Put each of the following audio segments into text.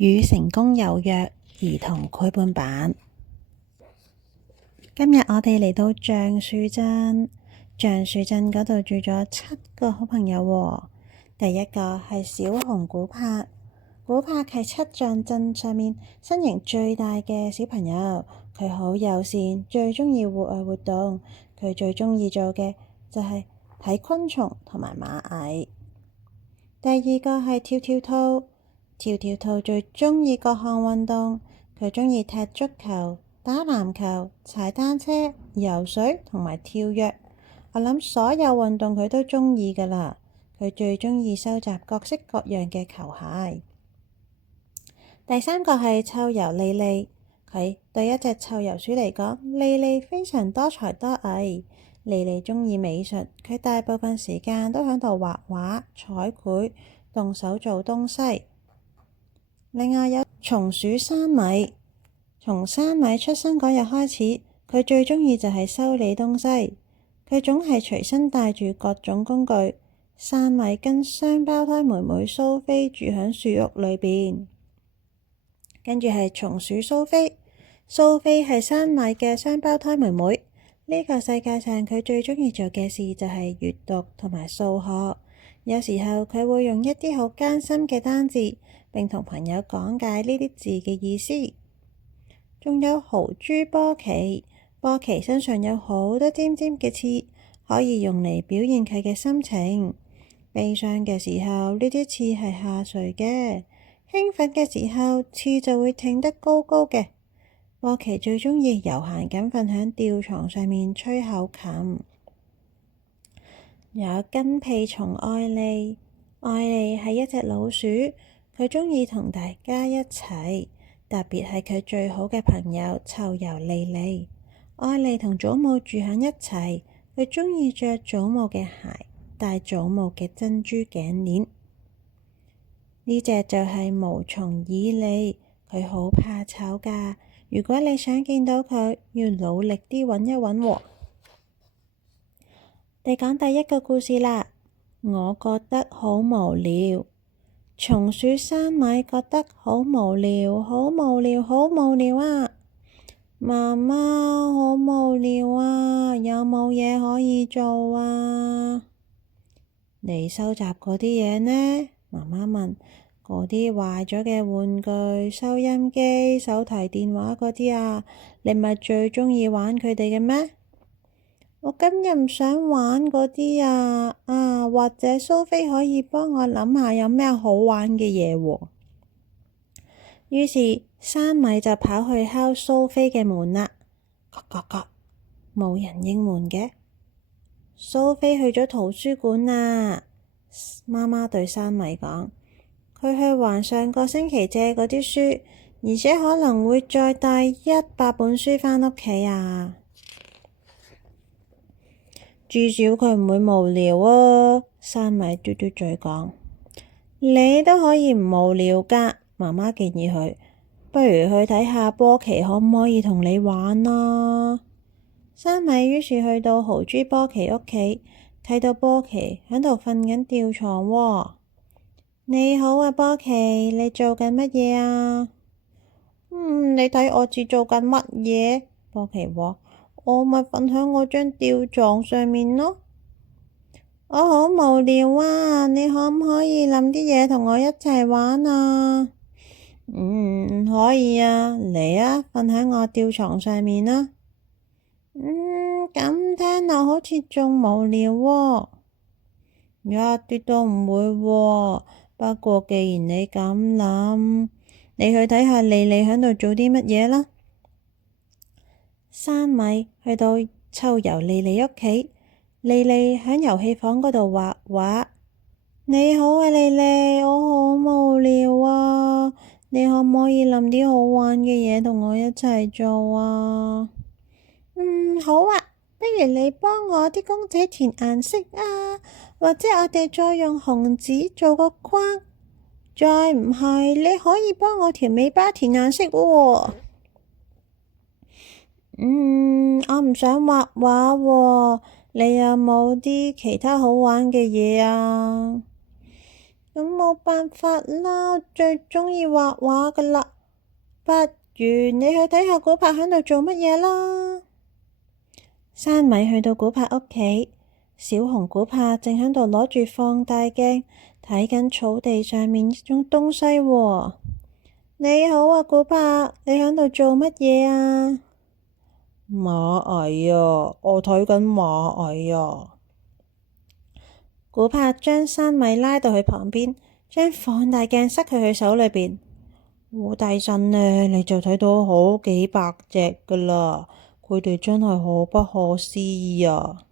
與成功有約兒童繪本版。今日我哋嚟到橡樹鎮，橡樹鎮嗰度住咗7個好朋友喎。第一個係小熊古柏，古柏係七象鎮上面身形最大嘅小朋友，佢好友善，最鍾意戶外活動。佢最鍾意做嘅就係睇昆蟲同埋螞蟻。第二個係跳跳兔，跳跳兔最鍾意各項運動，佢鍾意踢足球、打籃球、踩單車、游水同埋跳躍。我諗所有運動佢都鍾意㗎喇。佢最鍾意收集各式各樣嘅球鞋。第三個係臭油莉莉，佢對一隻臭油鼠嚟講，莉莉非常多才多藝。莉莉鍾意美術，佢大部分時間都喺度畫畫、彩繪、動手做東西。另外有松鼠山米，從山米出生嗰日開始，佢最鍾意就係修理東西。佢總係隨身帶住各種工具。山米跟雙胞胎妹妹蘇菲住喺樹屋裏邊。跟住係松鼠蘇菲，蘇菲係山米嘅雙胞胎妹妹。呢個世界上佢最鍾意做嘅事就係閱讀同埋數學。有時候佢會用一啲好艱辛嘅單字，並同朋友講解呢啲字嘅意思。仲有豪豬波奇，波奇身上有好多尖尖嘅刺，可以用嚟表現佢嘅心情。悲傷嘅時候，呢啲刺係下垂嘅；興奮嘅時候，刺就會挺得高高嘅。波奇最鍾意悠閒咁瞓喺吊床上面吹口琴。有跟屁蟲愛莉，愛莉係一隻老鼠，佢鍾意同大家一齊，特別係佢最好嘅朋友臭油莉莉。愛莉同祖母住喺一齊，佢鍾意着祖母嘅鞋，戴祖母嘅珍珠頸鏈。呢隻就係毛蟲爾莉，佢好怕醜㗎。如果你想見到佢，要努力啲揾一揾喎。你講第一個故事啦。我覺得好無聊。松鼠山米覺得好無聊，好無聊，好無聊啊！媽媽，好無聊啊！有冇嘢可以做啊？你收集嗰啲嘢呢？媽媽問。嗰啲壞咗嘅玩具、收音機、手提電話嗰啲啊，你咪最鍾意玩佢哋嘅咩？我今日唔想玩嗰啲啊！或者蘇菲可以幫我諗下有咩好玩嘅嘢喎。於是山米就跑去敲蘇菲嘅門啦。咯咯咯，冇人應門嘅。蘇菲去咗圖書館啦。媽媽對山米講。佢去還上個星期借嗰啲書，而且可能會再帶100本書返屋企啊！至少佢唔會無聊啊！山米嘟嘟嘴講。你都可以唔無聊㗎，媽媽建議佢。不如去睇下波奇可唔可以同你玩啊？山米於是去到豪豬波奇屋企，睇到波奇喺度瞓緊吊床喎。你好啊，波奇，你做緊乜嘢啊？你睇我似做緊乜嘢？波奇話：我咪瞓喺我張吊床上面咯。我好無聊啊，你可唔可以諗啲嘢同我一齊玩啊？可以啊，嚟啊，瞓喺我吊床上面啦。咁聽落好似仲無聊喎。一啲都唔會喎。不過既然你咁諗，你去睇下莉莉喺度做啲乜嘢啦。山米去到臭油莉莉屋企，莉莉喺遊戲房嗰度畫畫。你好啊，莉莉，我好無聊啊，你可唔可以諗啲好玩嘅嘢同我一齊做啊？好啊，不如你幫我啲公仔填顏色啊，或者我哋再用紅紙做個框，再唔係你可以幫我條尾巴填顏色喎。我唔想畫畫喎，你有冇啲其他好玩嘅嘢啊？咁冇辦法啦，我最鍾意畫畫噶啦。不如你去睇下古柏喺度做乜嘢啦。山米去到古柏屋企，小熊古柏正喺度攞住放大鏡睇緊草地上面一種東西喎。你好啊，古柏，你喺度做乜嘢啊？螞蟻啊，我睇緊螞蟻啊。古柏將山米拉到去旁邊，將放大鏡塞佢手裏邊。好大陣呢，你就睇到好幾百隻噶啦，佢哋真係好不可思議啊！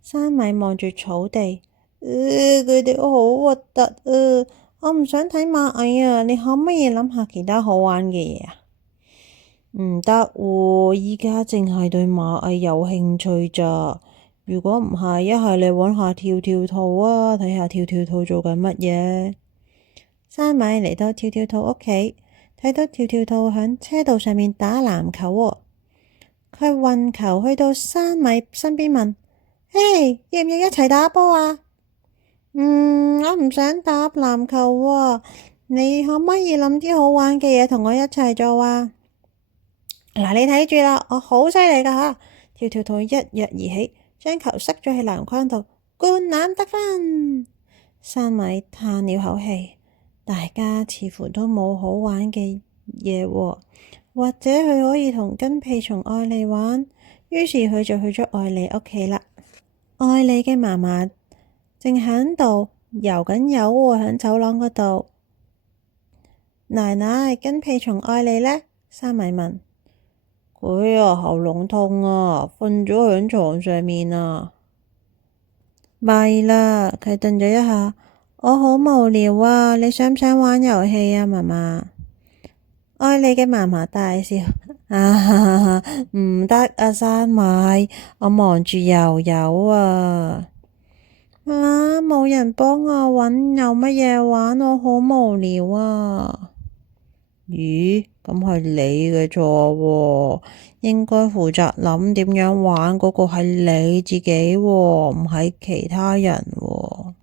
山米望住草地，佢哋好核突啊！我唔想睇螞蟻啊，你可唔可以諗下其他好玩嘅嘢啊？唔得喎，依家淨係對螞蟻有興趣咋。如果唔係，一係你搵下跳跳兔啊，睇下跳跳兔做緊乜嘢。山米嚟到跳跳兔屋企，睇到跳跳兔響車道上面打籃球喎。佢運球去到山米身邊問：嘿，要唔要一齊打波啊？我唔想打籃球喎，你可唔可以諗啲好玩嘅嘢同我一齊做啊？嗱，你睇住啦，我好犀利噶吓！跳跳兔一躍而起，將球塞咗喺籃筐度，灌籃得分。山米嘆了口氣。大家似乎都冇好玩嘅嘢喎，或者佢可以同跟屁蟲愛莉玩，於是佢就去咗愛莉屋企啦。愛莉嘅嫲嫲正喺度游緊泳喎，喺走廊嗰度。奶奶，跟屁蟲愛莉呢？山米問。佢啊，喉嚨痛啊，瞓咗喺床上面啊。咪啦，佢頓咗一下。我好無聊啊，你想唔想玩遊戲啊，嫲嫲？愛莉嘅嫲嫲大笑，唔得啊，山米，我忙住游泳啊。冇人幫我搵有乜嘢玩，我好無聊啊。咦，咁係你嘅錯喎，應該負責諗點樣玩嗰個係你自己喎，唔係其他人喎。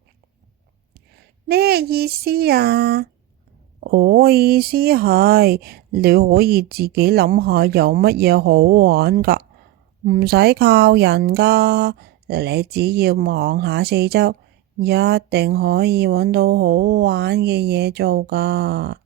咩意思啊？我意思係你可以自己諗下有乜嘢好玩噶，唔使靠人噶。你只要望下四周，一定可以搵到好玩嘅嘢做噶。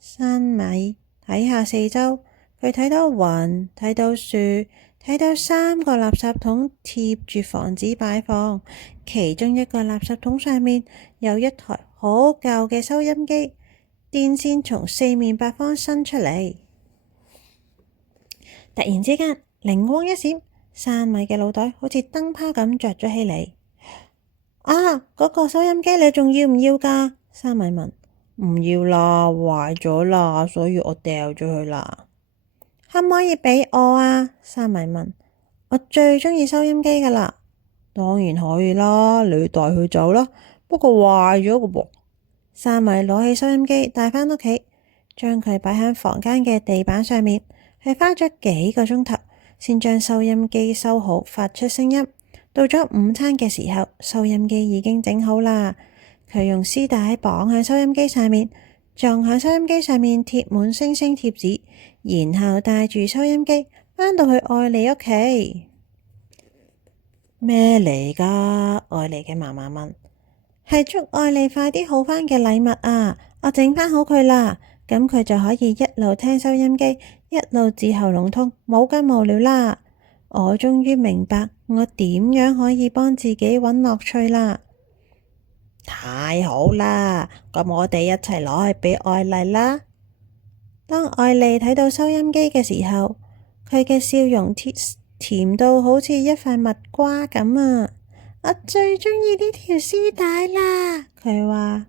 山米睇下四周，佢睇到雲，睇到樹，睇到3個垃圾桶貼住防止擺放，其中一個垃圾桶上面有一台好舊嘅收音機，電線從四面八方伸出嚟。突然之間，靈光一閃，山米嘅腦袋好似燈泡咁着咗起嚟。啊，嗰個收音機你仲要唔要噶？山米問。唔要啦，壞咗啦，所以我掉咗佢啦。可唔可以俾我啊？山米問。我最鍾意收音機噶啦。當然可以啦，你帶佢走啦。不過壞咗個噃。山米攞起收音機帶返屋企，將佢擺喺房間嘅地板上面。佢花咗幾個鐘頭先將收音機收好，發出聲音。到咗午餐嘅時候，收音機已經整好啦。佢用絲帶綁喺收音機上面，仲喺收音機上面貼滿星星貼紙，然後帶住收音機返到去愛莉屋企。咩嚟㗎？愛莉嘅嫲嫲問。係祝愛莉快啲好返嘅禮物啊！我整返好佢啦，咁佢就可以一路聽收音機，一路治喉嚨痛，冇咁無聊啦。我終於明白我點樣可以幫自己搵樂趣啦。太好啦，咁我哋一齊攞去俾愛莉啦。當愛莉睇到收音機嘅時候，佢嘅笑容甜到好似一塊蜜瓜咁啊！我最鍾意呢條絲帶啦，佢話。